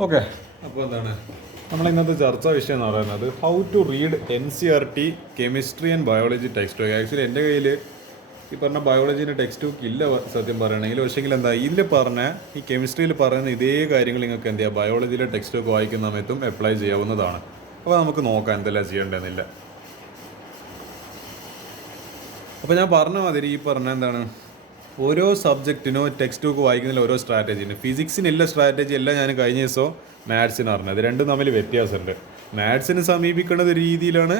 Okay, അപ്പോൾ എന്താണ് നമ്മൾ ഇന്നത്തെ ചർച്ചാ വിഷയം എന്ന് പറയുന്നത് how to read NCERT chemistry and biology textbook. Actually എൻ്റെ കയ്യിൽ ഈ പറഞ്ഞ ബയോളജീൻ്റെ ടെക്സ്റ്റ് ബുക്ക് ഇല്ല സത്യം പറയുകയാണെങ്കിൽ. പക്ഷേങ്കിൽ എന്താ ഇതിൽ പറഞ്ഞ ഈ കെമിസ്ട്രിയിൽ പറയുന്ന ഇതേ കാര്യങ്ങൾ നിങ്ങൾക്ക് എന്ത് ചെയ്യുക ബയോളജിയിലെ ടെക്സ്റ്റ് ബുക്ക് വായിക്കുന്ന സമയത്തും അപ്ലൈ ചെയ്യാവുന്നതാണ്. അപ്പോൾ നമുക്ക് നോക്കാം എന്തെല്ലാം ചെയ്യേണ്ടതെന്നില്ല. അപ്പോൾ ഞാൻ പറഞ്ഞ മാതിരി ഈ പറഞ്ഞ എന്താണ് ഓരോ സബ്ജക്റ്റിനോ ടെക്സ്റ്റ് ബുക്ക് വായിക്കുന്നതിൽ ഓരോ സ്ട്രാറ്റജി ഉണ്ട്. ഫിസിക്സിനില്ല സ്ട്രാറ്റജി അല്ല ഞാൻ കഴിഞ്ഞ ദിവസം മാത്സിന് പറഞ്ഞത്. രണ്ടും തമ്മിൽ വ്യത്യാസമുണ്ട്. മാത്സിനെ സമീപിക്കേണ്ടത് ഒരു രീതിയിലാണ്,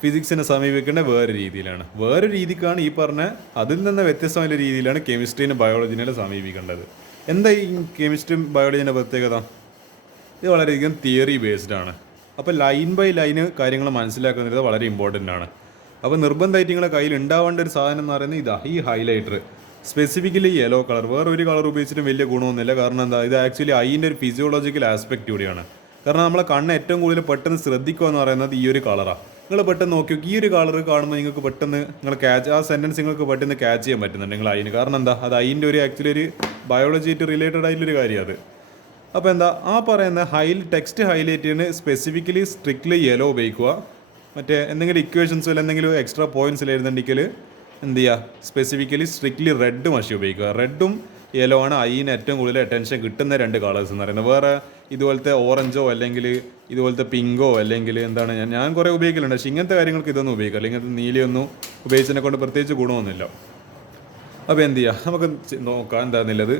ഫിസിക്സിനെ സമീപിക്കേണ്ടത് വേറെ രീതിയിലാണ്. വേറെ രീതിക്കാണ് ഈ പറഞ്ഞ അതിൽ നിന്ന് വ്യത്യസ്തമായ രീതിയിലാണ് കെമിസ്ട്രീനെ ബയോളജിനെ സമീപിക്കേണ്ടത്. എന്താ ഈ കെമിസ്ട്രിയും ബയോളജിൻ്റെ പ്രത്യേകത? ഇത് വളരെയധികം തിയറി ബേസ്ഡ് ആണ്. അപ്പോൾ ലൈൻ ബൈ ലൈന് കാര്യങ്ങൾ മനസ്സിലാക്കുന്നത് വളരെ ഇമ്പോർട്ടൻ്റ് ആണ്. അപ്പോൾ നിർബന്ധമായിട്ട് നിങ്ങളുടെ കയ്യിൽ ഉണ്ടാവേണ്ട ഒരു സാധനം എന്ന് പറയുന്നത് ഇതാ, ഈ ഹൈലൈറ്റർ, സ്പെസിഫിക്കലി യെല്ലോ കളർ. വേറെ ഒരു കളർ ഉപയോഗിച്ചിട്ടും വലിയ ഗുണമൊന്നുമില്ല. കാരണം എന്താ, ഇത് ആക്ച്വലി അതിൻ്റെ ഒരു ഫിസിയോളജിക്കൽ ആസ്പെക്റ്റ് കൂടിയാണ്. കാരണം നമ്മളെ കണ്ണ് ഏറ്റവും കൂടുതൽ പെട്ടെന്ന് ശ്രദ്ധിക്കുക എന്ന് പറയുന്നത് ഈ ഒരു കളറാണ്. നിങ്ങൾ പെട്ടെന്ന് നോക്കി ഈ ഒരു കളർ കാണുമ്പോൾ നിങ്ങൾക്ക് പെട്ടെന്ന് നിങ്ങൾ ക്യാച്ച് ആ സെൻറ്റൻസ് നിങ്ങൾക്ക് പെട്ടെന്ന് ക്യാച്ച് ചെയ്യാൻ പറ്റുന്നുണ്ട് നിങ്ങൾ അതിന്. കാരണം എന്താ, അത് അതിൻ്റെ ഒരു ആക്ച്വലി ഒരു ബയോളജിയായിട്ട് റിലേറ്റഡ് ആയിട്ടുള്ളൊരു കാര്യം അത്. അപ്പോൾ എന്താ ആ പറയുന്ന ടെക്സ്റ്റ് ഹൈലൈറ്റ് ചെയ്യുന്ന സ്പെസിഫിക്കലി സ്ട്രിക്ട്ലി യെല്ലോ ഉപയോഗിക്കുക. മറ്റേ എന്തെങ്കിലും ഇക്വേഷൻസോ അല്ലെങ്കിൽ എന്തെങ്കിലും എക്സ്ട്രാ പോയിന്റ്സിൽ എഴുതുന്നുണ്ടെങ്കിൽ എന്ത് ചെയ്യുക, സ്പെസിഫിക്കലി സ്ട്രിക്ട്ലി റെഡ് മഷി ഉപയോഗിക്കുക. റെഡും യെല്ലോ ആണ് അതിന് ഏറ്റവും കൂടുതൽ അറ്റൻഷൻ കിട്ടുന്ന രണ്ട് കളേഴ്സ് എന്ന് പറയുന്നത്. വേറെ ഇതുപോലത്തെ ഓറഞ്ചോ അല്ലെങ്കിൽ ഇതുപോലത്തെ പിങ്കോ അല്ലെങ്കിൽ എന്താണ് ഞാൻ കുറേ ഉപയോഗിക്കലുണ്ട്. പക്ഷേ ഇങ്ങനത്തെ കാര്യങ്ങൾക്ക് ഇതൊന്നും ഉപയോഗിക്കില്ല. ഇങ്ങനത്തെ നീലയൊന്നും ഉപയോഗിച്ചതിനെ കൊണ്ട് പ്രത്യേകിച്ച് ഗുണമൊന്നുമില്ല. അപ്പോൾ എന്ത് ചെയ്യുക, നമുക്ക് നോക്കാം എന്താണെന്നുള്ളത്.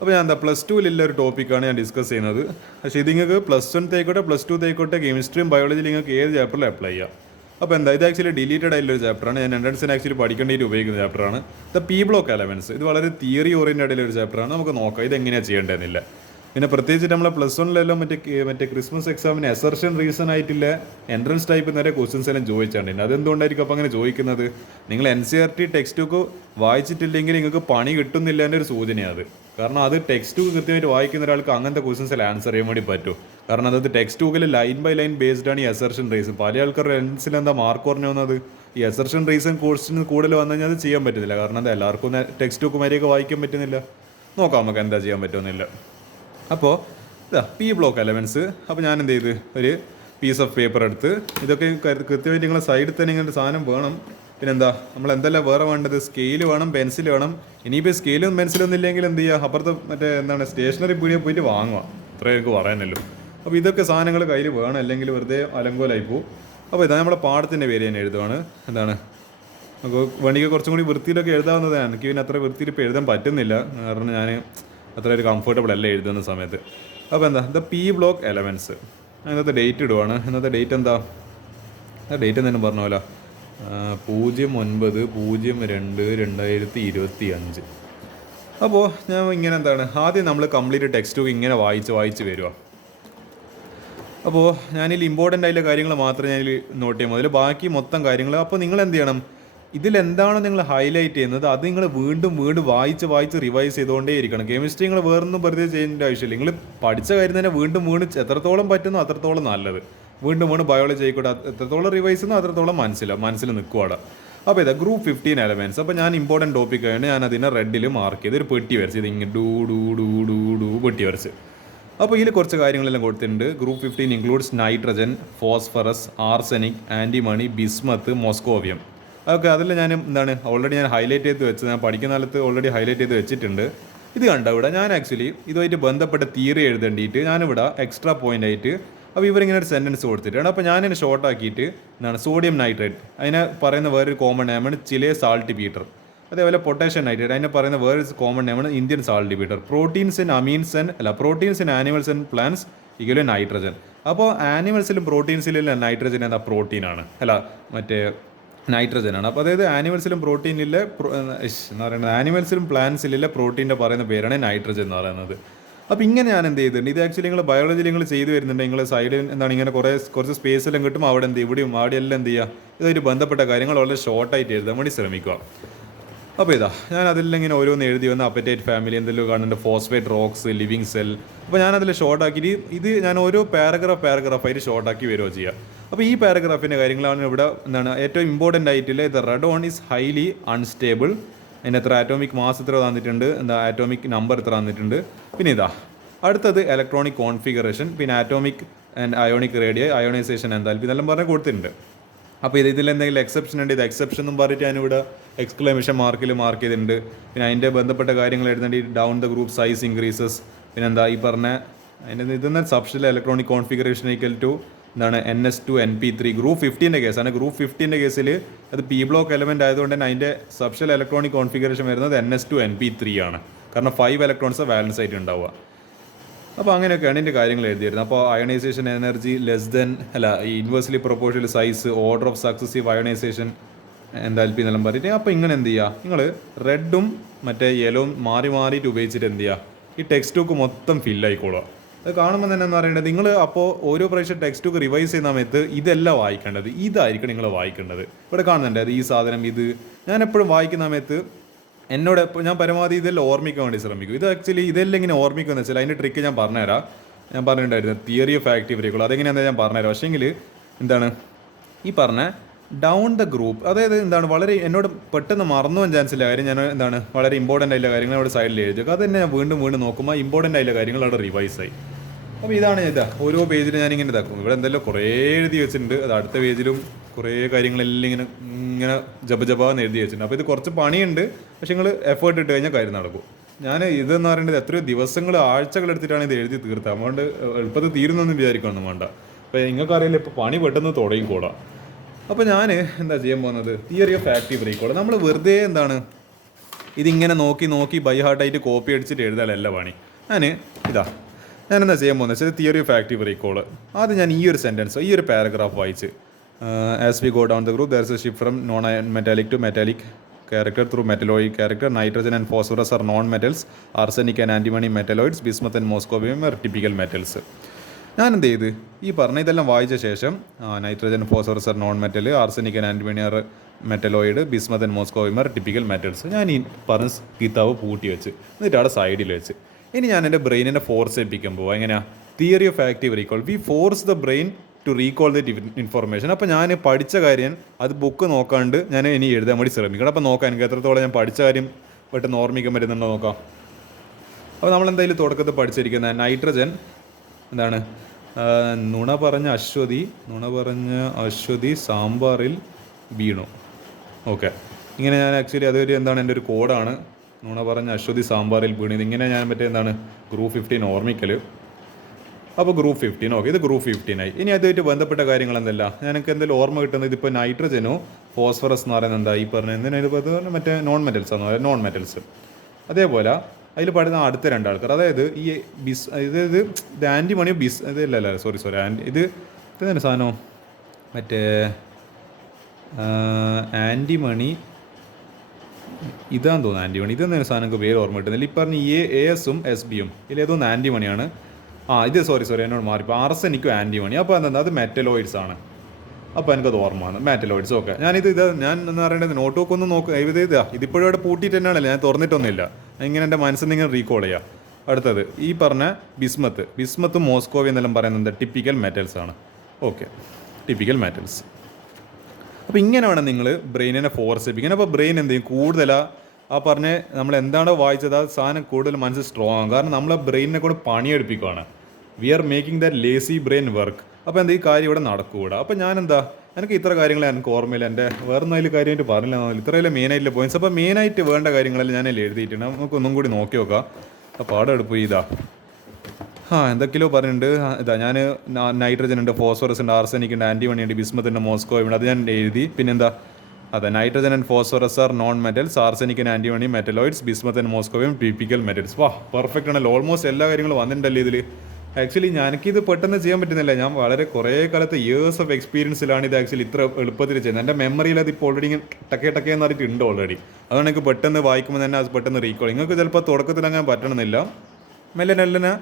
അപ്പോൾ ഞാൻ +2 ഒരു ടോപ്പിക്കാണ് ഞാൻ ഡിസ്കസ് ചെയ്യുന്നത്. പക്ഷേ ഇത് നിങ്ങൾക്ക് +1 ആയിക്കോട്ടെ +2 കെമിസ്ട്രിയും ബയോളജിയും നിങ്ങൾക്ക് ഏത് ചാപ്റ്ററിൽ അപ്ലൈ ചെയ്യാം. അപ്പോൾ എന്താ, ഇത് ആക്ച്വലി ഡിലീറ്റഡ് ആയിട്ടുള്ളൊരു ചാപ്റ്ററാണ്. ഞാൻ എൻട്രൻസിന് ആക്ച്വലി പഠിക്കേണ്ടിയിട്ട് ഉപയോഗിക്കുന്ന ചാപ്റ്ററാണ്. P block elements. ഇത് വളരെ തിയറി ഓറിയൻറ്റഡ് ആയിട്ടുള്ള ഒരു ചാപ്റ്ററാണ്. നമുക്ക് നോക്കാം ഇത് എങ്ങനെയാണ് ചെയ്യേണ്ടതെന്നില്ല. പിന്നെ പ്രത്യേകിച്ച് നമ്മളെ +1 മറ്റേ ക്രിസ്മസ് എക്സാമിന് അസർഷൻ റീസൺ ആയിട്ടില്ല എൻട്രൻസ് ടൈപ്പ് നേരെ ക്വസ്റ്റ്യൻസ് എല്ലാം ചോദിച്ചിട്ടുണ്ട്. അതെന്തുകൊണ്ടായിരിക്കും അപ്പോൾ അങ്ങനെ ചോദിക്കുന്നത്? നിങ്ങൾ NCERT ടെക്സ്റ്റ് ബുക്ക് വായിച്ചിട്ടില്ലെങ്കിൽ നിങ്ങൾക്ക് പണി കിട്ടുന്നില്ല എൻ്റെ ഒരു സൂചനയാണ് അത്. കാരണം അത് ടെക്സ്റ്റ് ബുക്ക് കൃത്യമായിട്ട് വായിക്കുന്ന ഒരാൾക്ക് അങ്ങനത്തെ ക്വസ്റ്റൻസിൽ ആൻസർ ചെയ്യാൻ വേണ്ടി പറ്റും. കാരണം അത് ടെക്സ്റ്റ് ബുക്കിൽ ലൈൻ ബൈ ലൈൻ ബേസ്ഡ് ആണ് ഈ അസർഷൻ റീസൺ. പല ആൾക്കാരുടെ എൻസിൽ എന്താ മാർക്ക് കുറഞ്ഞു വന്നത് ഈ അസർഷൻ റീസൺ കോഴ്സിന് കൂടുതൽ വന്നു കഴിഞ്ഞാൽ അത് ചെയ്യാൻ പറ്റുന്നില്ല. കാരണം അത് എല്ലാവർക്കും ടെക്സ്റ്റ് ബുക്ക് മര്യാദയൊക്കെ വായിക്കാൻ പറ്റുന്നില്ല. നോക്കാം നമുക്ക് എന്താ ചെയ്യാൻ പറ്റുമെന്നില്ല. അപ്പോൾ ഇതാ P ബ്ലോക്ക് എലമെൻറ്റ്സ്. അപ്പോൾ ഞാൻ എന്ത് ചെയ്ത് ഒരു പീസ് ഓഫ് പേപ്പർ എടുത്ത് ഇതൊക്കെ കൃത്യമായിട്ട് നിങ്ങളെ സൈഡിൽ തന്നെ ഇങ്ങനത്തെ സാധനം വേണം. പിന്നെന്താ നമ്മൾ എന്തെല്ലാം വേറെ വേണ്ടത്, സ്കെയിൽ വേണം, പെൻസിൽ വേണം. ഇനിയിപ്പോൾ സ്കെയിലും പെൻസിലൊന്നും ഇല്ലെങ്കിൽ എന്ത് ചെയ്യുക, അപ്പുറത്ത് മറ്റേ എന്താണ് സ്റ്റേഷനറി പീടികയിൽ പോയിട്ട് വാങ്ങുക. അത്രയും എനിക്ക് പറയാനല്ലോ. അപ്പോൾ ഇതൊക്കെ സാധനങ്ങൾ കയ്യിൽ വേണം, അല്ലെങ്കിൽ വെറുതെ അലങ്കോലായി പോകും. അപ്പോൾ ഇതാ നമ്മളെ പാഠത്തിൻ്റെ പേര് ഞാൻ എഴുതുവാണ്. എന്താണ് നമുക്ക് വേണമെങ്കിൽ കുറച്ചും കൂടി വൃത്തിയിലൊക്കെ എഴുതാവുന്നതാണ്. എനിക്ക് പിന്നെ അത്ര വൃത്തിയിൽ ഇപ്പോൾ എഴുതാൻ പറ്റുന്നില്ല. കാരണം ഞാൻ അത്ര ഒരു കംഫർട്ടബിൾ അല്ല എഴുതുന്ന സമയത്ത്. അപ്പോൾ എന്താ P ബ്ലോക്ക് എലമെൻറ്റ്സ്. ഇന്നത്തെ ഡേറ്റ് ഇടുവാണ്. ഇന്നത്തെ ഡേറ്റ് എന്താ, ഡേറ്റ് എന്തെങ്കിലും പറഞ്ഞ 09/02/2025. അപ്പോൾ ഞാൻ ഇങ്ങനെ എന്താണ് ആദ്യം നമ്മൾ കംപ്ലീറ്റ് ടെക്സ്റ്റ് ബുക്ക് ഇങ്ങനെ വായിച്ച് വരിക. അപ്പോൾ ഞാനിൽ ഇമ്പോർട്ടൻ്റ് ആയിട്ടുള്ള കാര്യങ്ങൾ മാത്രമേ ഞാനിൽ നോട്ട് ചെയ്യാൻ അതിൽ ബാക്കി മൊത്തം കാര്യങ്ങൾ. അപ്പോൾ നിങ്ങൾ എന്ത് ചെയ്യണം, ഇതിലെന്താണോ നിങ്ങൾ ഹൈലൈറ്റ് ചെയ്യുന്നത് അത് നിങ്ങൾ വീണ്ടും വായിച്ച് റിവൈസ് ചെയ്തുകൊണ്ടേ ഇരിക്കണം. കെമിസ്ട്രി നിങ്ങൾ വേറൊന്നും വെറുതെ ചെയ്യേണ്ട ആവശ്യമില്ല. നിങ്ങൾ പഠിച്ച കാര്യം തന്നെ വീണ്ടും എത്രത്തോളം പറ്റുന്നോ അത്രത്തോളം നല്ലത്. വീണ്ടും ബയോളജി ആയിക്കോട്ടെ, എത്രത്തോളം റിവൈസ് ചെയ്യുന്നോ അത്രത്തോളം മനസ്സിൽ നിൽക്കുവാണ്. അപ്പോൾ ഇതാ ഗ്രൂപ്പ് 15 എലമെൻറ്റ്സ്. അപ്പോൾ ഞാൻ ഇമ്പോർട്ടൻറ്റ് ടോപ്പിക്കാണ് ഞാൻ അതിനെ റെഡിൽ മാർക്ക് ചെയ്ത് ഒരു പെട്ടി വരച്ച് ഇതിങ്ങനെ ഡൂ പെട്ടി വരച്ച്. അപ്പോൾ ഇതിൽ കുറച്ച് കാര്യങ്ങളെല്ലാം കൊടുത്തിട്ടുണ്ട്. Group 15 includes nitrogen, phosphorus, arsenic, antimony, bismuth, moscovium. അതൊക്കെ അതിൽ ഞാൻ ഓൾറെഡി ഞാൻ ഹൈലൈറ്റ് ചെയ്ത് വെച്ചത്, ഞാൻ പഠിക്കുന്ന കാലത്ത് ഓൾറെഡി ഹൈലൈറ്റ് ചെയ്ത് വെച്ചിട്ടുണ്ട്. ഇത് കണ്ട ഇവിടെ ഞാൻ ആക്ച്വലി ഇതുമായിട്ട് ബന്ധപ്പെട്ട തിയറി എഴുതേണ്ടിയിട്ട് ഞാനിവിടെ എക്സ്ട്രാ പോയിൻ്റ് ആയിട്ട് അപ്പോൾ ഇവരിങ്ങനെ ഒരു സെൻറ്റൻസ് കൊടുത്തിട്ടാണ്. അപ്പോൾ ഞാനിതിനെ ഷോർട്ടാക്കിയിട്ട് സോഡിയം നൈട്രേറ്റ്, അതിനെ പറയുന്ന വേറൊരു കോമൺ നെയിമാണ് ചിലെ സാൾട്ട് പീറ്റർ. അതേപോലെ പൊട്ടാഷ്യം നൈട്രേറ്റ്, അതിനെ പറയുന്ന വേറൊരു കോമൺ നെയിമാണ് Indian saltpetre. Proteins in animals and plants equal nitrogen. അപ്പോൾ ആനിമൽസിലും പ്രോട്ടീൻസിലും നൈട്രജൻ എന്താ പ്രോട്ടീനാണ്, മറ്റേ നൈട്രജനാണ്. അപ്പോൾ അതായത് ആനിമൽസിലും പ്രോട്ടീനിലെ എന്ന് പറയുന്നത് ആനിമൽസിലും പ്ലാന്റ്സിലെ പ്രോട്ടീൻ്റെ പറയുന്ന പേരാണ് നൈട്രജൻ എന്ന് പറയുന്നത്. അപ്പോൾ ഇങ്ങനെ ഞാൻ എന്ത് ചെയ്തിട്ടുണ്ട്, ഇത് ആക്ച്വലി നിങ്ങൾ ബയോളജിയിൽ നിങ്ങൾ ചെയ്തു വരുന്നുണ്ട്. നിങ്ങൾ സൈഡിൽ ഇങ്ങനെ കുറച്ച് സ്പേസ് എല്ലാം കിട്ടും. അവിടെ ഇവിടെയും അവിടെയെല്ലാം എന്ത് ചെയ്യുക, ഇതായിട്ട് ബന്ധപ്പെട്ട കാര്യങ്ങൾ വളരെ ഷോർട്ടായിട്ട് എഴുതാൻ വേണ്ടി ശ്രമിക്കുക. അപ്പോൾ ഞാൻ അതിലെല്ലാം ഇങ്ങനെ ഓരോന്ന് എഴുതി വന്ന അപ്പറ്റൈറ്റ് ഫാമിലി എന്തെങ്കിലും കാണുന്നുണ്ട്, ഫോസ്ഫേറ്റ് റോക്സ്, ലിവിങ് സെൽ. അപ്പോൾ ഞാനതിൽ ഷോർട്ടാക്കി ഇത് ഞാൻ ഓരോ പാരഗ്രാഫായിട്ട് ഷോർട്ടാക്കി വരികയോ ചെയ്യുക. അപ്പോൾ ഈ പാരഗ്രാഫിൻ്റെ കാര്യങ്ങളാണ് ഇവിടെ ഏറ്റവും ഇമ്പോർട്ടൻ്റ് ആയിട്ടില്ല. ഇത് റെഡോൺ ഈസ് ഹൈലി അൺസ്റ്റേബിൾ. അതിന് എത്ര ആറ്റോമിക് മാസ് എത്ര തന്നിട്ടുണ്ട്, ആറ്റോമിക് നമ്പർ എത്ര തന്നിട്ടുണ്ട്. പിന്നെ അടുത്തത് ഇലക്ട്രോണിക് കോൺഫിഗറേഷൻ, പിന്നെ ആറ്റോമിക് ആൻഡ് അയോണിക് റേഡിയ, അയോണൈസേഷൻ എന്തായാലും ഇതെല്ലാം പറഞ്ഞ് കൊടുത്തിട്ടുണ്ട്. അപ്പോൾ ഇതിൽ എന്തെങ്കിലും എക്സെപ്ഷൻ ഉണ്ട്, ഇത് എക്സെപ്ഷൻ എന്നും പറഞ്ഞിട്ട് ഞാനിവിടെ എക്സ്ക്ലമേഷൻ മാർക്കിൽ മാർക്ക് ചെയ്തിട്ടുണ്ട്. പിന്നെ അതിൻ്റെ ബന്ധപ്പെട്ട കാര്യങ്ങൾ എഴുതേണ്ടി down the group size increases, പിന്നെ എന്താ ഈ പറഞ്ഞ അതിൻ്റെ ഇതെന്ന് subshell electronic configuration equal to എന്താണ് NS2 NP3. ഗ്രൂപ്പ് 15 കേസാണ്. ഗ്രൂപ്പ് 15 കേസിൽ അത് പി ബ്ലോക്ക് എലമെൻ്റ് ആയതുകൊണ്ട് തന്നെ അതിൻ്റെ സബ്ഷൽ ഇലക്ട്രോണിക് കോൺഫിഗറേഷൻ വരുന്നത് NS2 NP3 ആണ്. കാരണം 5 ഇലക്ട്രോൺസ് ബാലൻസ് ആയിട്ട് ഉണ്ടാവുക. അപ്പോൾ അങ്ങനെയൊക്കെയാണ് ഇതിൻ്റെ കാര്യങ്ങൾ എഴുതിയിരുന്നത്. അപ്പോൾ അയണൈസേഷൻ എനർജി ഈ inversely proportional size, order of successive ionisation enthalpy എന്നെല്ലാം പറഞ്ഞിട്ട്. അപ്പോൾ ഇങ്ങനെ എന്ത് ചെയ്യുക, നിങ്ങൾ റെഡും മറ്റേ യെലോവും മാറി മാറിയിട്ട് ഉപയോഗിച്ചിട്ട് എന്ത് ചെയ്യുക, ഈ ടെക്സ്റ്റ് ബുക്ക് മൊത്തം ഫില്ലായിക്കോളുക. അത് കാണുമ്പോൾ തന്നെ എന്താ പറയേണ്ടത്, നിങ്ങൾ അപ്പോൾ ഓരോ പ്രാവശ്യം ടെക്സ്റ്റ് ബുക്ക് റിവൈസ് ചെയ്യുന്ന സമയത്ത് ഇതെല്ലാം വായിക്കേണ്ടത്, ഇതായിരിക്കും നിങ്ങൾ വായിക്കേണ്ടത്. ഇവിടെ കാണുന്നുണ്ട് അത് ഈ സാധനം ഇത്. ഞാൻ എപ്പോഴും വായിക്കുന്ന സമയത്ത് എന്നോട് ഞാൻ പരമാവധി ഇതെല്ലാം ഓർമ്മിക്കാൻ വേണ്ടി ശ്രമിക്കും. ഇത് ആക്ച്വലി ഇതെല്ലാം ഇങ്ങനെ ഓർമ്മിക്കുമെന്ന് വെച്ചാൽ അതിൻ്റെ ട്രിക്ക് ഞാൻ പറഞ്ഞുതരാം. ഞാൻ പറഞ്ഞിട്ടുണ്ടായിരുന്നു തിയറി ഓഫ് ആക്റ്റീവ് റീകോൾ, അതെങ്ങനെയാണെന്ന് ഞാൻ പറഞ്ഞുതരാം. പക്ഷേങ്കിൽ എന്താണ് ഈ പറഞ്ഞ ഡൗൺ ദ ഗ്രൂപ്പ്, അതായത് എന്താണ് വളരെ എന്നോട് പെട്ടെന്ന് മറന്നു പോകാൻ ചാൻസ് ഇല്ല കാര്യം. ഞാൻ എന്താണ് വളരെ ഇമ്പോർട്ടൻ്റ് ആയിട്ടുള്ള കാര്യങ്ങൾ അവിടെ സൈഡിൽ എഴുതി വെക്കും. അത് തന്നെ ഞാൻ വീണ്ടും നോക്കുമ്പോൾ ഇമ്പോർട്ടൻ്റ് ആയിട്ടുള്ള കാര്യങ്ങൾ അവിടെ റിവൈസ് ആയി. അപ്പോൾ ഇതാണ് ഓരോ പേജിൽ ഞാനിങ്ങനെ ഇതാക്കും. ഇവിടെ എന്തെല്ലാം കുറേ എഴുതി വെച്ചിട്ടുണ്ട്. അത് അടുത്ത പേജിലും കുറേ കാര്യങ്ങളെല്ലാം ഇങ്ങനെ ജപജപാന്ന് എഴുതി വെച്ചിട്ടുണ്ട്. അപ്പോൾ ഇത് കുറച്ച് പണിയുണ്ട്, പക്ഷേ നിങ്ങൾ എഫേർട്ട് ഇട്ട് കഴിഞ്ഞാൽ കാര്യം നടക്കും. ഞാൻ ഇതെന്ന് പറയുന്നത് എത്രയോ ദിവസങ്ങൾ ആഴ്ചകൾ എടുത്തിട്ടാണ് ഇത് എഴുതി തീർത്തത്. അതുകൊണ്ട് എളുപ്പത്തിൽ തീരുന്നൊന്നും വിചാരിക്കൊന്നും വേണ്ട. അപ്പോൾ നിങ്ങൾക്കറിയില്ല ഇപ്പോൾ പണി പെട്ടെന്ന് തുടങ്ങിക്കൂടാ. അപ്പോൾ ഞാൻ എന്താ ചെയ്യാൻ പോകുന്നത്, തിയറി ഓഫ് ആക്റ്റീവ് റീകോൾ. നമ്മൾ വെറുതെ ഇതിങ്ങനെ നോക്കി ബൈ ഹാർട്ടായിട്ട് കോപ്പി അടിച്ചിട്ട് എഴുതാനല്ല പണി. ഞാനെന്താ ചെയ്യാൻ പോകുന്നത് വെച്ചാൽ തിയറി ഓഫ് ആക്റ്റീവ് റീകോൾ. ആദ്യം ഞാൻ ഈ ഒരു സെൻറ്റൻസ്, ഈ ഒരു പാരഗ്രാഫ് വായിച്ച്, as we go down the group there is a shift from non metallic to metallic character through metalloid character. Nitrogen and phosphorus are non-metals. Arsenic and antimony metalloids. Bismuth and moscovium are typical metals. ഞാൻ എന്ത് ചെയ്ത് ഈ പറഞ്ഞ ഇതെല്ലാം വായിച്ച ശേഷം nitrogen phosphorus are non metal, arsenic and antimony are metalloid, bismuth and moscovium are typical metals. ഞാൻ ഈ പറഞ്ഞ കിതാബ് പൂട്ടി വെച്ച് എന്നിട്ട് അവിടെ സൈഡിൽ വെച്ച് ഇനി ഞാൻ എൻ്റെ ബ്രെയിനിനെ ഫോർസ് ചെയ്യിപ്പിക്കാൻ പോവാം. എങ്ങനെയാ theory of active recall. We force the brain to recall that information. അപ്പോൾ ഞാൻ പഠിച്ച കാര്യം അത് ബുക്ക് നോക്കാണ്ട് ഞാൻ ഇനി എഴുതാൻ വേണ്ടി ശ്രമിക്കണം. അപ്പോൾ നോക്കാം എനിക്ക് എത്രത്തോളം ഞാൻ പഠിച്ച കാര്യം പെട്ടെന്ന് ഓർമ്മിക്കാൻ പറ്റുന്നുണ്ടോ നോക്കാം. അപ്പോൾ നമ്മളെന്തായാലും തുടക്കത്തിൽ പഠിച്ചിരിക്കുന്ന നൈട്രജൻ എന്താണ്, നുണ പറഞ്ഞ അശ്വതി സാമ്പാറിൽ വീണു. ഓക്കെ, ഇങ്ങനെ ഞാൻ ആക്ച്വലി അതൊരു എന്താണ് എൻ്റെ ഒരു കോഡാണ്. നുണ പറഞ്ഞ അശ്വതി സാമ്പാറിൽ വീണത്. ഇങ്ങനെ ഞാൻ എന്താണ് ഗ്രൂപ്പ് 15 ഓർമ്മിക്കൽ. അപ്പോൾ ഗ്രൂപ്പ് 15 ഓക്കെ, ഇത് ഗ്രൂപ്പ് 15 ആയി. ഇനി അതുമായിട്ട് ബന്ധപ്പെട്ട കാര്യങ്ങൾ എന്തല്ല ഞങ്ങൾക്ക് എന്തെങ്കിലും ഓർമ്മ കിട്ടുന്നത്, ഇതിപ്പോൾ നൈട്രജനോ ഫോസ്ഫറസ് എന്ന് പറയുന്നത് എന്താ ഈ പറഞ്ഞ എന്തിനാണ് മറ്റേ നോൺ മെറ്റൽസ് എന്ന് പറയുന്നത്, നോൺ മെറ്റൽസ്. അതേപോലെ അതിൽ പഠിക്കുന്ന അടുത്ത രണ്ടാൾക്കാർ, അതായത് ഈ ഇത് ആൻറ്റിമണിയോ ഇതല്ല സോറി ഇത് ഇതെന്താണ് സാധനം, മറ്റേ ആൻറ്റിമണി ഇതാന്ന് തോന്നുന്നു. ആൻറ്റിമണി ഇതെന്താണ് സാധനം എനിക്ക് പേര് ഓർമ്മ കിട്ടുന്നില്ല. ഈ പറഞ്ഞ എസും SBയും ഇതിലേതൊന്ന് ആൻറ്റിമണിയാണ്. ഇത് സോറി എന്നോട് മാറിപ്പോൾ ആർസനിക്കും ആൻറ്റിമണി. അപ്പോൾ എന്താ അത് മെറ്റലോയിഡ്സ് ആണ്. അപ്പോൾ എനിക്കത് ഓർമ്മയാണ് മെറ്റലോയിഡ്സ്. ഓക്കെ, ഞാൻ എന്ന് പറയുന്നത് നോട്ട് ബുക്ക് ഒന്ന് ഇതിപ്പോഴും ഇവിടെ പൂട്ടിയിട്ട് തന്നെയാണല്ലോ, ഞാൻ തുറന്നിട്ടൊന്നുമില്ല. ഇങ്ങനെ എൻ്റെ മനസ്സിൽ നിങ്ങൾ റീകോൾ ചെയ്യുക. അടുത്തത് ഈ പറഞ്ഞ ബിസ്മത്തും മോസ്കോവി എന്നെല്ലാം പറയുന്നത് ടിപ്പിക്കൽ മെറ്റൽസ് ആണ്. Okay, typical metals. അപ്പോൾ ഇങ്ങനെ വേണം നിങ്ങൾ ബ്രെയിനിനെ ഫോർസ് ചെയ്യിപ്പിക്കാൻ. അപ്പോൾ ബ്രെയിൻ എന്ത് ചെയ്യും, കൂടുതലാണ് പറഞ്ഞ് നമ്മൾ എന്താണോ വായിച്ചത് ആ സാധനം കൂടുതൽ മനസ്സിൽ സ്ട്രോങ് ആകും. കാരണം നമ്മളെ ബ്രെയിനിനെ കൂടെ പണിയെടുപ്പിക്കുകയാണ്. We are making that lazy brain work. അപ്പോൾ ഈ കാര്യം ഇവിടെ നടക്കൂടാ. അപ്പോൾ എനിക്ക് ഇത്ര കാര്യങ്ങൾ എനിക്ക് ഓർമ്മയില്ല. എൻ്റെ വേറെ ഒന്നും കാര്യമായിട്ട് പറഞ്ഞില്ല, ഇത്രയല്ലേ മെയിനായിട്ടുള്ള പോയിന്റ്സ്. അപ്പോൾ മെയിനായിട്ട് വേണ്ട കാര്യങ്ങളെല്ലാം ഞാനതിൽ എഴുതിയിട്ടുണ്ട്. നമുക്കൊന്നും കൂടി നോക്കി നോക്കാം. അപ്പോൾ അവിടെ എടുപ്പ് എന്തൊക്കെയോ പറഞ്ഞിട്ടുണ്ട്. ഞാൻ നൈട്രജൻ ഉണ്ട്, ഫോസ്ഫറസ് ഉണ്ട്, ആർസനിക് ഉണ്ട്, ആൻറ്റിമണി ഉണ്ട്, ബിസ്മത്ത് ഉണ്ട്, മോസ്കോ ഉണ്ട്. അത് ഞാൻ എഴുതി. പിന്നെന്താ nitrogen and phosphorus are non metals, arsenic and antimony metalloids, bismuth and moscovium typical metals. Perfect ആണല്ലോ. ഓൾമോസ്റ്റ് എല്ലാ കാര്യങ്ങളും വന്നിട്ടുണ്ടല്ലോ ഇതിൽ. ആക്ച്വലി എനിക്കിത് പെട്ടെന്ന് ചെയ്യാൻ പറ്റുന്നില്ല. ഞാൻ വളരെ കുറേ കാലത്തെ ഇയേഴ്സ് ഓഫ് എക്സ്പീരിയൻസിലാണ് ഇത് ആക്ച്വലി ഇത്ര എളുപ്പത്തിൽ ചെയ്യുന്നത്. എൻ്റെ മെമ്മറിയിൽ അത് ഇപ്പോൾ ഓൾറെഡി ടക്കേ എന്ന് പറഞ്ഞിട്ടുണ്ട് ഓൾറെഡി. അതുകൊണ്ട് എനിക്ക് പെട്ടെന്ന് വായിക്കുമ്പോൾ തന്നെ അത് പെട്ടെന്ന് റീകോൾ. നിങ്ങൾക്ക് ചിലപ്പോൾ തുടക്കത്തിൽ അങ്ങനെ പറ്റണമെന്നില്ല. മെല്ലെ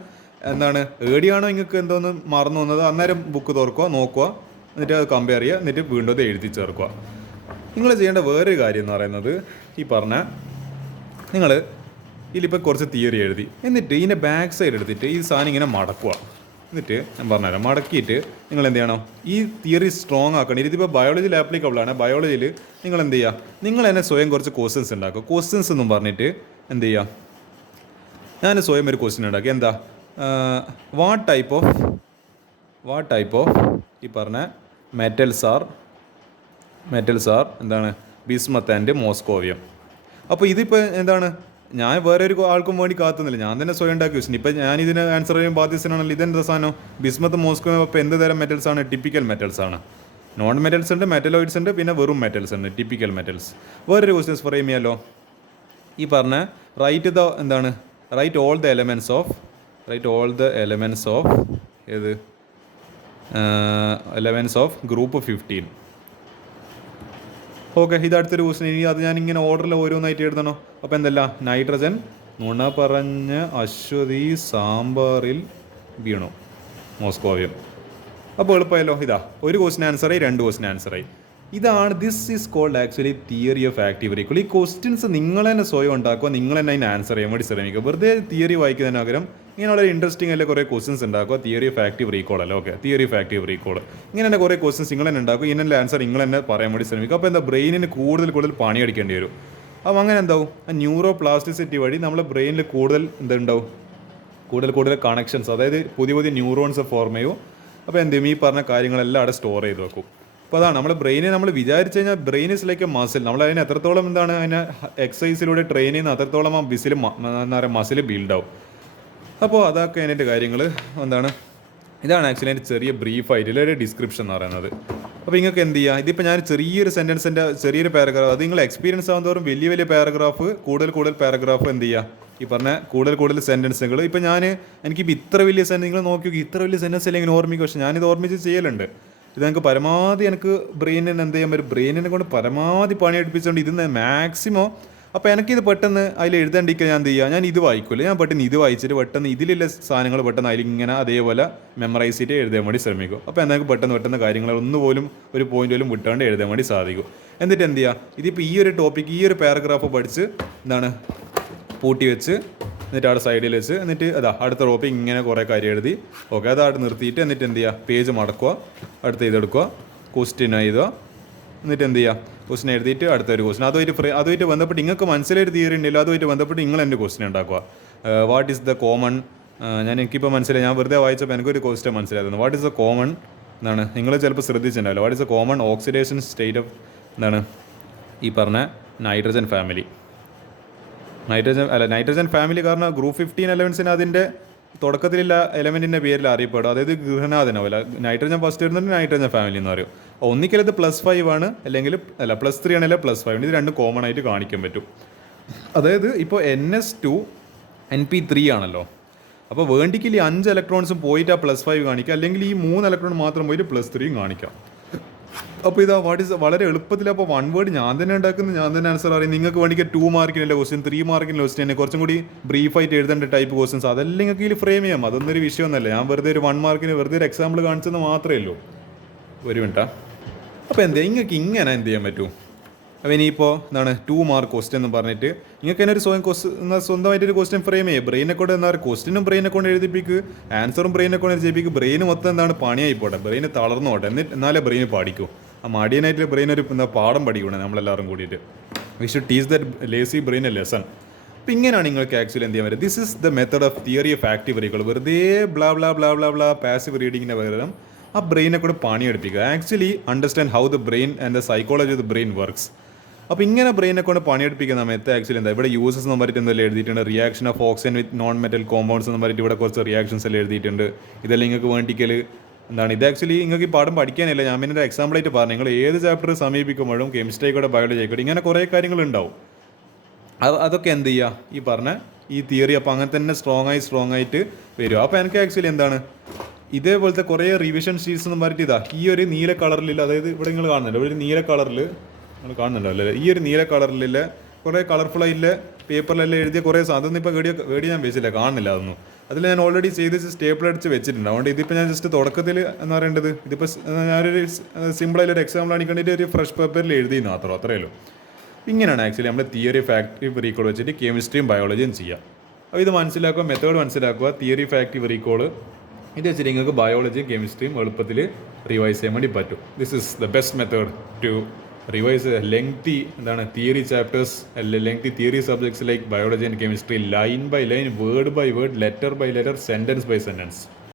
ഏടിയാണോ നിങ്ങൾക്ക് എന്തോന്ന് മറന്നു വന്നത് അന്നേരം ബുക്ക് തുറക്കുക, നോക്കുക, എന്നിട്ട് അത് കമ്പയർ ചെയ്യുക, എന്നിട്ട് വീണ്ടും അത് എഴുതി ചേർക്കുക. നിങ്ങൾ ചെയ്യേണ്ട വേറൊരു കാര്യം എന്ന് പറയുന്നത് ഈ പറഞ്ഞ നിങ്ങൾ ഇതിലിപ്പോൾ കുറച്ച് തിയറി എഴുതി, എന്നിട്ട് ഇതിൻ്റെ ബാക്ക് സൈഡ് എടുത്തിട്ട് ഈ സാധനം ഇങ്ങനെ മടക്കുക. എന്നിട്ട് ഞാൻ പറഞ്ഞുതരാം, മടക്കിയിട്ട് നിങ്ങൾ എന്ത് ചെയ്യണം, ഈ തിയറി സ്ട്രോങ് ആക്കണം. ഇതിപ്പോൾ ബയോളജിയിൽ ആപ്ലിക്കബിൾ ആണ്. ബയോളജിയിൽ നിങ്ങൾ എന്ത് ചെയ്യുക, നിങ്ങൾ തന്നെ സ്വയം കുറച്ച് ക്വസ്റ്റ്യൻസ് ഉണ്ടാക്കുക. ക്വസ്റ്റ്യൻസ് എന്നും പറഞ്ഞിട്ട് എന്ത് ചെയ്യുക, ഞാൻ സ്വയം ഒരു ക്വസ്റ്റ്യൻ ഉണ്ടാക്കി. എന്താ വാട്ട് ടൈപ്പ് ഓഫ് ഈ പറഞ്ഞ മെറ്റൽസ് ആർ എന്താണ് ബിസ്മത്ത് ആൻഡ് മോസ്കോവിയം. അപ്പോൾ ഇതിപ്പോൾ എന്താണ്, ഞാൻ വേറെ ഒരു ആൾക്കും വേണ്ടി കാത്തുന്നില്ല, ഞാൻ തന്നെ സ്വയം ഉണ്ടാക്കി ക്വസ്റ്റ്യൻ. ഇപ്പം ഞാൻ ഇതിന് ആൻസർ ചെയ്യാൻ ബാധ്യസ്ഥനാണല്ലോ. ഇതെന്താ സാധനം, ബിസ്മത്ത് മോസ്കോവിയം. അപ്പോൾ എന്ത് തരം മെറ്റൽസ് ആണ്? ടിപ്പിക്കൽ മെറ്റൽസ് ആണ്. നോൺ മെറ്റൽസ് ഉണ്ട്, മെറ്റലോയിഡ്സ് ഉണ്ട്, പിന്നെ വെറും മെറ്റൽസ് ഉണ്ട്, ടിപ്പിക്കൽ മെറ്റൽസ്. വേറൊരു ക്വസ്റ്റ്യൻസ് ഫ്രെയിം ചെയ്യാമല്ലോ. ഈ പറഞ്ഞ right all the elements of ഏത് എലമെൻറ്റ്സ് ഓഫ് ഗ്രൂപ്പ് 15. ഓക്കെ, ഇത് അടുത്തൊരു ക്വസ്റ്റ്യൻ. ഇനി അത് ഞാൻ ഇങ്ങനെ ഓർഡറിൽ ഓരോന്നായിട്ട് എഴുതണോ? അപ്പോൾ എന്തല്ല, നൈട്രജൻ നുണ പറഞ്ഞ് അശ്വതി സാമ്പാറിൽ വീണു മോസ്കോവിയം. അപ്പോൾ എളുപ്പമല്ലോ. ഇതാ ഒരു ക്വസ്റ്റ്യൻ ആൻസറായി, 2 ക്വസ്റ്റ്യൻ ആൻസറായി. This is called actually theory of active recall. ഈ ക്വസ്റ്റ്യൻസ് നിങ്ങൾ തന്നെ സ്വയം ഉണ്ടാക്കുക, നിങ്ങൾ തന്നെ അതിന് ആൻസർ ചെയ്യാൻ വേണ്ടി ശ്രമിക്കുക. വെറുതെ തിയറി വായിക്കുന്നതിന് പകരം ഇങ്ങനെയുള്ള ഇൻട്രസ്റ്റിംഗ് അല്ലേ കുറേ ക്വസ്റ്റ്യൻസ് ഉണ്ടാക്കുക. തിയറി ഓഫ് ആക്റ്റീവ് റീകോൾ അല്ലേ, okay, theory of active recall. ഇങ്ങനെ തന്നെ കുറേ ക്വസ്റ്റ്യൻസ് നിങ്ങൾ തന്നെ ഉണ്ടാക്കുക, ഇതിനുള്ള ആൻസർ നിങ്ങൾ തന്നെ പറയാൻ വേണ്ടി ശ്രമിക്കുക. അപ്പോൾ എന്താ, ബ്രെയിനിന് കൂടുതൽ പണിയെടുക്കേണ്ടി വരും. അപ്പോൾ അങ്ങനെ എന്താവും, ആ ന്യൂറോ പ്ലാസ്റ്റിസിറ്റി വഴി നമ്മളെ ബ്രെയിനിൽ കൂടുതൽ കൂടുതൽ കണക്ഷൻസ്, അതായത് പുതിയ ന്യൂറോൺസ് ഫോം ചെയ്യും. അപ്പോൾ എന്ത് ചെയ്യും, ഈ പറഞ്ഞ കാര്യങ്ങളെല്ലാം അവിടെ സ്റ്റോർ ചെയ്ത് വെക്കും. അപ്പോൾ അതാണ് നമ്മുടെ ബ്രെയിനെ നമ്മൾ വിചാരിച്ചു കഴിഞ്ഞാൽ brain is like A muscle. നമ്മൾ അതിന് എത്രത്തോളം അതിനെ എക്സസൈസിലൂടെ ട്രെയിൻ ചെയ്യുന്ന അത്രത്തോളം ആ മസിൽ ബിൽഡാവും. അപ്പോൾ അതൊക്കെ അതിൻ്റെ കാര്യങ്ങൾ ഇതാണ് ആക്ച്വലി അതിൻ്റെ ചെറിയ ബ്രീഫായിട്ടുള്ള ഒരു ഡിസ്ക്രിപ്ഷൻ എന്ന് പറയുന്നത്. അപ്പോൾ നിങ്ങൾക്ക് എന്ത് ചെയ്യുക, ഇതിപ്പോൾ ഞാൻ ചെറിയൊരു സെൻറ്റൻസിൻ്റെ ചെറിയൊരു പാരഗ്രാഫ്, അത് നിങ്ങൾ എക്സ്പീരിയൻസ് ആകുന്നതോറും വലിയ പാരഗ്രാഫ്, കൂടുതൽ പാരഗ്രാഫ് എന്ത് ചെയ്യുക, ഈ പറഞ്ഞ കൂടുതൽ സെൻറ്റൻസുകൾ. ഇപ്പോൾ എനിക്കിപ്പോൾ ഇത്ര വലിയ സെൻറ്റൻസ് നിങ്ങൾ നോക്കി നോക്കി, ഇത്ര വലിയ സെൻറ്റൻസ് അല്ലെങ്കിൽ ഓർമ്മിക്കും. പക്ഷേ ഞാനിത് ഓർമ്മിച്ച് ചെയ്യലുണ്ട്. ഇത് എനിക്ക് പരമാവധി എനിക്ക് ബ്രെയിനിന് എന്ത് ചെയ്യാൻ പറ്റും, ബ്രെയിനിനെ കൊണ്ട് പരമാവധി പണി എടുപ്പിച്ചുകൊണ്ട് ഇതിന് മാക്സിമം. അപ്പോൾ എനിക്കിത് പെട്ടെന്ന് അതിൽ എഴുതേണ്ടിക്കാൻ ഞാൻ എന്ത് ചെയ്യുക, ഞാൻ ഇത് വായിക്കില്ല, ഞാൻ പെട്ടെന്ന് ഇത് വായിച്ചിട്ട് പെട്ടെന്ന് ഇതിലുള്ള സാധനങ്ങൾ പെട്ടെന്ന് അതിലിങ്ങനെ അതേപോലെ മെമ്മറൈസ് ചെയ്തിട്ട് എഴുതാൻ വേണ്ടി ശ്രമിക്കും. അപ്പോൾ എനിക്ക് പെട്ടെന്ന് കാര്യങ്ങൾ ഒന്നുപോലും ഒരു പോയിന്റ് പോലും വിട്ടാണ്ട് എഴുതാൻ വേണ്ടി സാധിക്കും. എന്നിട്ട് എന്ത് ചെയ്യുക, ഇതിപ്പോൾ ഈ ഒരു ടോപ്പിക്ക് ഈ ഒരു പാരഗ്രാഫ് പഠിച്ച് പൂട്ടി വെച്ച് എന്നിട്ട് അവിടെ സൈഡിൽ വെച്ച് എന്നിട്ട് അടുത്ത ടോപ്പിക് ഇങ്ങനെ കുറേ കാര്യം എഴുതി. ഓക്കെ, അതവിടെ നിർത്തിയിട്ട് എന്നിട്ട് എന്ത് ചെയ്യുക, പേജ് മടക്കുക, അടുത്ത ഇതെടുക്കുക, ക്വസ്റ്റ്യൻ എഴുതുക, എന്നിട്ട് എന്ത് ചെയ്യുക, ക്വസ്റ്റ്യൻ എഴുതിയിട്ട് അടുത്തൊരു ക്വസ്റ്റ്യൻ അതുമായിട്ട് ബന്ധപ്പെട്ട് നിങ്ങൾക്ക് മനസ്സിലൊരു തിയറി ഉണ്ടല്ലോ, അതുമായിട്ട് ബന്ധപ്പെട്ട് നിങ്ങൾ എൻ്റെ ക്വസ്റ്റ്യൻ ഉണ്ടാക്കുക. വാട്ട് ഈസ് ദ കോമൺ, എനിക്കിപ്പോൾ മനസ്സിലായി, ഞാൻ വെറുതെ വായിച്ചപ്പോൾ എനിക്കൊരു ക്വസ്റ്റ്യൻ മനസ്സിലായിരുന്നു. വാട്ട് ഈസ് ദ കോമൺ നിങ്ങൾ ചിലപ്പോൾ ശ്രദ്ധിച്ചിട്ടുണ്ടാവില്ല. What is the common oxidation state of ഈ പറഞ്ഞ നൈട്രജൻ ഫാമിലി. കാരണം ഗ്രൂപ്പ് 15 എലമെൻസിന് അതിൻ്റെ തുടക്കത്തിലുള്ള എലമെൻറ്റിൻ്റെ പേരിൽ അറിയപ്പെടും, അതായത് ഗൃഹനാഥനമല്ല. നൈട്രജൻ ഫസ്റ്റ് വരുന്നുണ്ട് നൈട്രജൻ ഫാമിലി എന്ന് പറയും. ഒന്നിക്കലത് +5 ആണ്, അല്ലെങ്കിൽ +3 ആണെങ്കിൽ +5 ഇത് രണ്ടും കോമൺ ആയിട്ട് കാണിക്കാൻ പറ്റും. അതായത് ഇപ്പോൾ NS2 NP3 ആണല്ലോ. അപ്പോൾ വേണ്ടിക്കിൽ ഈ 5 ഇലക്ട്രോൺസും പോയിട്ട് ആ +5 കാണിക്കുക, അല്ലെങ്കിൽ ഈ 3 ഇലക്ട്രോൺ മാത്രം പോയിട്ട് +3 കാണിക്കാം. അപ്പോൾ വളരെ എളുപ്പത്തിൽ. അപ്പോൾ 1 വേർഡ് ഞാൻ തന്നെ ഉണ്ടാക്കുന്നത്, ഞാൻ തന്നെ ആൻസർ അറിയും. നിങ്ങൾക്ക് വേണ്ടിയിട്ട് 2 മാർക്കിനുള്ള ക്വസ്റ്റ്യൻ, 3 മാർക്കിനുള്ള ക്വസ്റ്റ്യൻ തന്നെ കുറച്ചും കൂടി ബ്രീഫായിട്ട് എഴുതേണ്ട ടൈപ്പ് ക്വസ്റ്റ്യൻസ്, അതെല്ലാം നിങ്ങൾക്ക് ഇതിൽ ഫ്രെയിം ചെയ്യാം. അതൊന്നും ഒരു വിഷയമൊന്നുമല്ല. ഞാൻ വെറുതെ ഒരു 1 മാർക്കിന് വെറുതെ ഒരു എക്സാമ്പിൾ കാണിച്ചെന്ന് മാത്രമേ ഉള്ളൂ. ഒരു മിനിറ്റാ. അപ്പോൾ നിങ്ങൾക്ക് ഇങ്ങനെ എന്ത് ചെയ്യാൻ പറ്റും, അപ്പോൾ ഇനിയിപ്പോൾ 2 മാർക്ക് ക്വസ്റ്റ്യൻ എന്ന് പറഞ്ഞിട്ട് നിങ്ങൾക്ക് തന്നെ ഒരു സ്വന്തമായിട്ടൊരു ക്വസ്റ്റ്യൻ ഫ്രെയിം ചെയ്യുക. ബ്രെയിനെ കൊണ്ട് ക്വസ്റ്റ്യനും ബ്രെയിനെ കൊണ്ട് എഴുതിപ്പിക്കുക, ആൻസറും ബ്രെയിനെ കൊണ്ട് എഴുതിപ്പിക്കുക. ബ്രെയിന് മൊത്തം പണിയായി പോട്ടെ, ബ്രെയിന് തളർന്നു പോട്ടെ, എന്നാലേ ബ്രെയിന് പഠിക്കൂ. ആ മടിയനായിട്ട് ബ്രെയിൻ ഒരു പാഠം പഠിക്കണം നമ്മളെല്ലാവരും കൂടിയിട്ട്. We should teach that lazy brain a lesson. അപ്പോൾ ഇങ്ങനെയാണ് നിങ്ങൾക്ക് ആക്ച്വലി എന്ത് ചെയ്യാൻ പറ്റും. This is the method of theory of active recall. വെറുതെ ബ്ലാ പാസീവ് റീഡിങ്ങിൻ്റെ പകരം ആ ബ്രെയിനെ കൂടെ പണിയെടുപ്പിക്കുക. Actually understand how the brain and the psychology of the brain works. അപ്പോൾ ഇങ്ങനെ ബ്രെയിനെ കൊണ്ട് പണിയെടുപ്പിക്കുന്ന സമയത്ത് ആക്ച്വലി ഇവിടെ യൂസസ് എന്ന് പറഞ്ഞിട്ട് എന്തെല്ലാം എഴുതിയിട്ടുണ്ട്. Reaction of oxygen with non metal compounds എന്ന് പറഞ്ഞിട്ട് ഇവിടെ കുറച്ച് റിയാക്ഷൻസ് എല്ലാം എഴുതിയിട്ടുണ്ട്. ഇതെല്ലാം നിങ്ങൾക്ക് വേണ്ടിക്കൽ ഇത് ആക്ച്വലി നിങ്ങൾക്ക് ഈ പാഠം പഠിക്കാനില്ല. ഞാൻ പിന്നെ ഒരു എക്സാമ്പിളായിട്ട് പറഞ്ഞു, നിങ്ങൾ ഏത് ചാപ്റ്റർ സമീപിക്കുമ്പോഴും കെമിസ്ട്രി ആയിക്കോട്ടെ ബയോളജി ആയിക്കോട്ടെ ഇങ്ങനെ കുറേ കാര്യങ്ങളുണ്ടാവും. അതൊക്കെ എന്ത് ചെയ്യുക, ഈ പറഞ്ഞ ഈ തിയറി അപ്പോൾ അങ്ങനെ തന്നെ സ്ട്രോങ് ആയിട്ട് വരും. അപ്പോൾ എനിക്ക് ആക്ച്വലി ഇതേപോലത്തെ കുറേ റിവിഷൻ ഷീറ്റ്സ് എന്ന് പറഞ്ഞിട്ട് ഈ ഒരു നീല കളറിലില്ല, അതായത് ഇവിടെ നിങ്ങൾ കാണുന്നുണ്ട്, ഒരു നീല കളറിൽ നിങ്ങൾ കാണുന്നുണ്ടോ അല്ലേ, ഈ ഒരു നീല കളറിലില്ല കുറേ കളർഫുള്ളായില്ല പേപ്പറിലെല്ലാം എഴുതിയ കുറേ അതൊന്നും ഇപ്പോൾ വേടി ഞാൻ വെച്ചില്ല, കാണുന്നില്ല അതൊന്നും. അതിൽ ഞാൻ ഓൾറെഡി ചെയ്ത് സ്റ്റേപ്പിൾ അടിച്ച് വെച്ചിട്ടുണ്ട്. അതുകൊണ്ട് ഇതിപ്പോൾ ഞാൻ ജസ്റ്റ് തുടക്കത്തിൽ എന്ന് പറയേണ്ടത് ഇതിപ്പോൾ ഞാനൊരു സിമ്പിളായിട്ടൊരു എക്സാമ്പിൾ കാണിക്കേണ്ടിയിട്ട് ഒരു ഫ്രഷ് പേപ്പറിൽ എഴുതി അത്രയേ ഉള്ളൂ. ഇങ്ങനെയാണ് ആക്ച്വലി നമ്മൾ തിയറി ഓഫ് ആക്റ്റീവ് റീകോൾ വെച്ചിട്ട് കെമിസ്ട്രിയും ബയോളജിയും ചെയ്യുക. അപ്പോൾ ഇത് മനസ്സിലാക്കുക, മെത്തേഡ് മനസ്സിലാക്കുക. തിയറി ഓഫ് ആക്റ്റീവ് റീകോൾ ഇത് വെച്ചിട്ട് നിങ്ങൾക്ക് ബയോളജിയും കെമിസ്ട്രിയും എളുപ്പത്തിൽ റിവൈസ് ചെയ്യാൻ വേണ്ടി പറ്റും. This is the best method to revise lengthy എന്താണ് theory chapters lengthy theory subjects like biology and chemistry line by line word by word letter by letter sentence by sentence